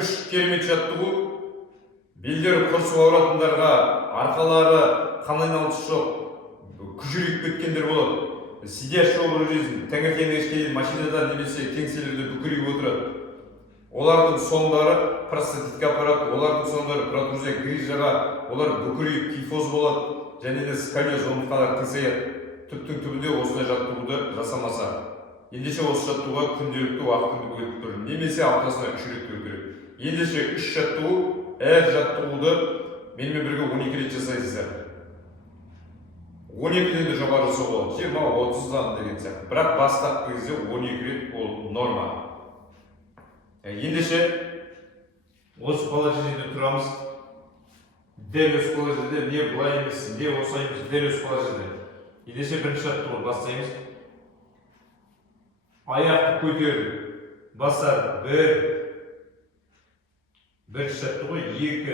үш керемет жаттығу. Белдері құрсып ауыратындарға, арқалары қан айналысы жоқ, күжірейіп кеткендер болады. Сидящий образ жизни, таңертең кешке дейін машинада немесе кеңселерде бүкірейіп отырады. Олардың соңдары простатитке апарады, олардың соңдары протрузия, грижаға, олар бүкірейіп кифоз болады, және де сколиоз омыртқалар қисаяды. Түптің түбінде осындай жаттығуды жасамаса, ендеше осы жаттығуға күнделікті уақытыңды бөліп тұр, немесе аптасына 3 рет керек. Ендеше 3 жаттығу, әр жаттығуды менімен бірге 12 рет жасайсыздар. 12-ден де жоғары болады, 20-30-дан деген сияқты. Бірақ бастапқы кезде 12 рет ол норма. Ендеше осы положениеде тұрамыз. Дәл осы положениеде не былай емес, не осылай емес, дәл осы положениеде. Ендеше бірінші жаттығуды бастаймыз. Аяқты көтеріп, басады. Бірінші жаттығу 2,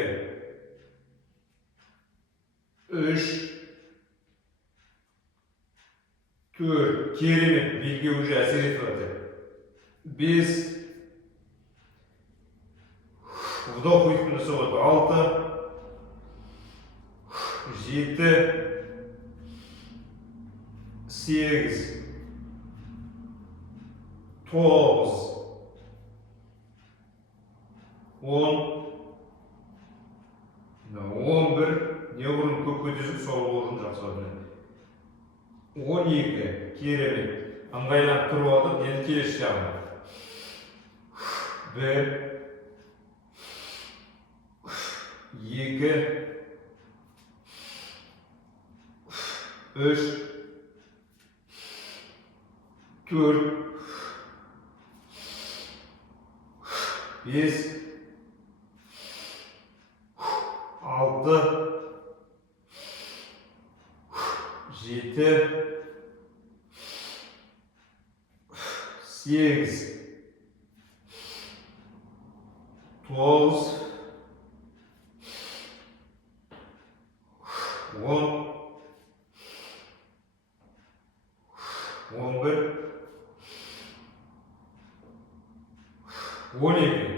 3, 4, керемет, белге уже әсер етіп жатыр. 5, вдох ұйықтың жасауы 6, 7, 8, 9, 10, 11, не орын көп көтесің, сол орын жақсы орын. 12, керемет, ыңғайланып тұрып алып, енді келесі жағына. 1, 2, 3, 4, 5, 6, 7, 8, 9, 10, 11, 12.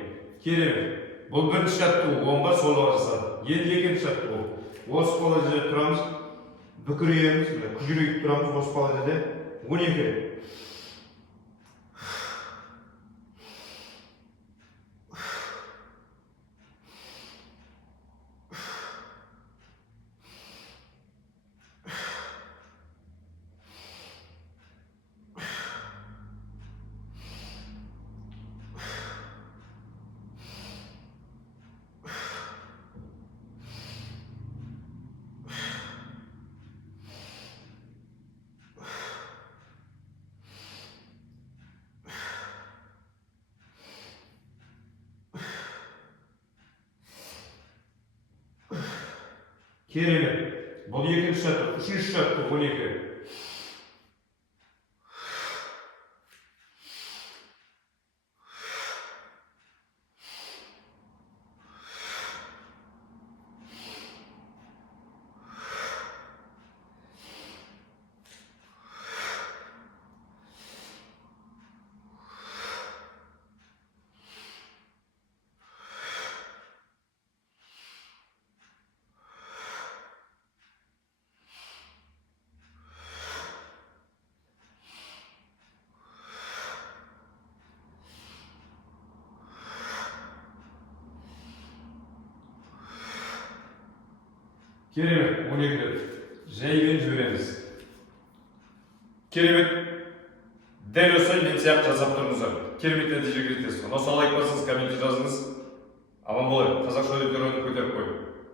Керемет. Бұл бірінші жаттығу, 10-ға солға жасады. Енді екінші жаттығу. Осы положениеде тұрамыз, бүкірееміз, күжірейіп тұрамыз осы положениеде 12. Керемет. Бұл екінші жаттығу, үшінші жаттығу 12. Керемет, 12 рет. Жаймен жібереміз. Керемет. Дәл осы мен сияқты жазап тұрыңыздар. Керемет нәтижеге жетесіз. Осы лайк басыңыз, комментарий жазыңыз. Аман болайық. Қазақша аудиторияны көтеріп қойып.